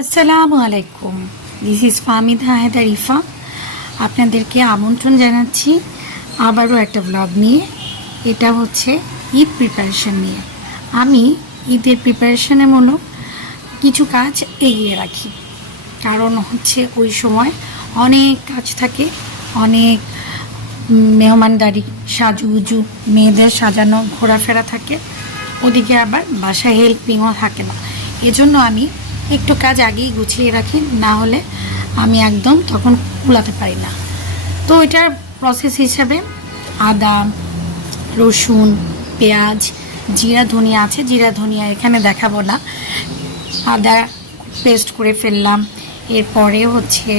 আসসালামু আলাইকুম, this is Fahmida Haider Rifa. আপনাদেরকে আমন্ত্রণ জানাচ্ছি আবারও একটা ব্লগ নিয়ে। এটা হচ্ছে ঈদ প্রিপারেশন নিয়ে। আমি ঈদের প্রিপারেশনের মূলক কিছু কাজ এগিয়ে রাখি, কারণ হচ্ছে ওই সময় অনেক কাজ থাকে, অনেক মেহমানদারি, সাজুগুজু, মেয়েদের সাজানো, ঘোরাফেরা থাকে। ওদিকে আবার বাসায় হেল্পিংও থাকে না। এজন্য আমি একটু কাজ আগেই গুছিয়ে রাখি, না হলে আমি একদম তখন কুলাতে পারি না। তো এটার প্রসেস হিসাবে আদা, রসুন, পেঁয়াজ, জিরা ধনিয়া আছে, জিরা ধনিয়া এখানে দেখাবো না। আদা পেস্ট করে ফেললাম। এরপরে হচ্ছে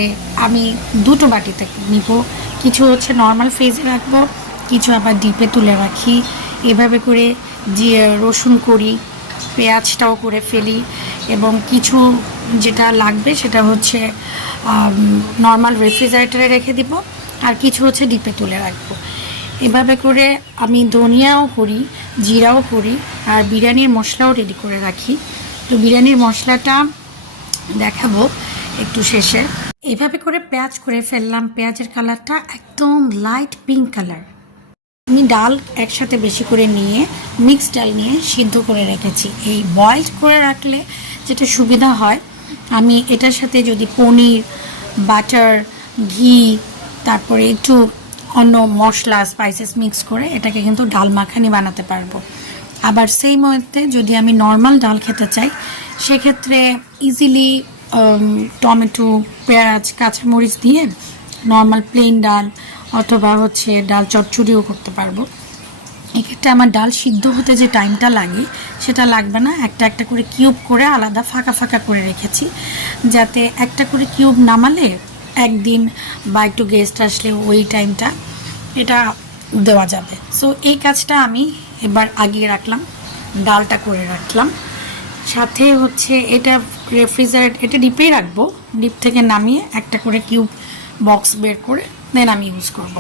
আমি দুটো বাটিতে নিব, কিছু হচ্ছে নর্মাল ফ্রিজে রাখবো, কিছু আবার ডিপে তুলে রাখি। এভাবে করে যে রসুন করি, পেঁয়াজটাও করে ফেলি, এবং কিছু যেটা লাগবে সেটা হচ্ছে নর্মাল রেফ্রিজারেটরে রেখে দিব, আর কিছু হচ্ছে ডিপে তুলে রাখবো। এভাবে করে আমি ধনিয়াও করি, জিরাও করি, আর বিরিয়ানির মশলাও রেডি করে রাখি। তো বিরিয়ানির মশলাটা দেখাবো একটু শেষে। এভাবে করে পেঁয়াজ করে ফেললাম, পেঁয়াজের কালারটা একদম লাইট পিঙ্ক কালার। আমি ডাল একসাথে বেশি করে নিয়ে মিক্স ডাল নিয়ে সিদ্ধ করে রেখেছি। এই বয়েলড করে রাখলে যেটা সুবিধা হয়, আমি এটার সাথে যদি পনির, বাটার, ঘি, তারপরে একটু অন্য মশলা স্পাইসেস মিক্স করে এটাকে কিন্তু ডাল মাখানি বানাতে পারবো। আবার সেই মধ্যে যদি আমি নর্মাল ডাল খেতে চাই, সেক্ষেত্রে ইজিলি টমেটো, পেঁয়াজ, কাঁচামরিচ দিয়ে নর্মাল প্লেন ডাল অথবা হচ্ছে ডাল চচ্চড়িও করতে পারবো। এক্ষেত্রে আমার ডাল সিদ্ধ হতে যে টাইমটা লাগে সেটা লাগবে না। একটা একটা করে কিউব করে আলাদা ফাঁকা ফাঁকা করে রেখেছি, যাতে একটা করে কিউব নামালে একদিন বা একটু গেস্ট আসলে ওই টাইমটা এটা দেওয়া যাবে। সো এই কাজটা আমি এবার আগিয়ে রাখলাম, ডালটা করে রাখলাম। সাথে হচ্ছে এটা এটা ডিপেই রাখবো, ডিপ থেকে নামিয়ে একটা করে কিউব বক্স বের করে দেন আমি ইউজ করব।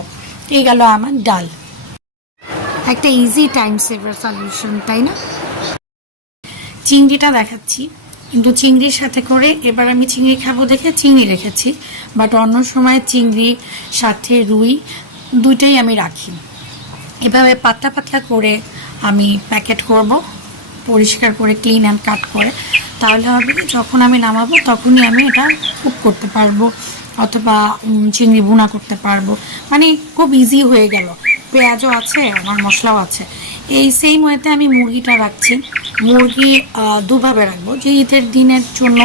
এই গেল আমার ডাল, একটা ইজি টাইম সেভার সলিউশন, তাই না? চিংড়িটা দেখাচ্ছি, কিন্তু চিংড়ির সাথে করে এবার আমি চিংড়ি খাবো দেখে চিংড়ি রেখেছি, বাট অন্য সময় চিংড়ির সাথে রুই দুইটাই আমি রাখি। এভাবে পাতলা পাতলা করে আমি প্যাকেট করব, পরিষ্কার করে ক্লিন অ্যান্ড কাট করে। তাহলে হবে কি, যখন আমি নামাবো তখনই আমি এটা কুক করতে পারবো, অথবা চিংড়ি ভুনা করতে পারবো। মানে খুব ইজি হয়ে গেল, পেঁয়াজও আছে, আমার মশলাও আছে। এই সেই মধ্যে আমি মুরগিটা রাখছি। মুরগি দুভাবে রাখবো, যে ঈদের দিনের জন্য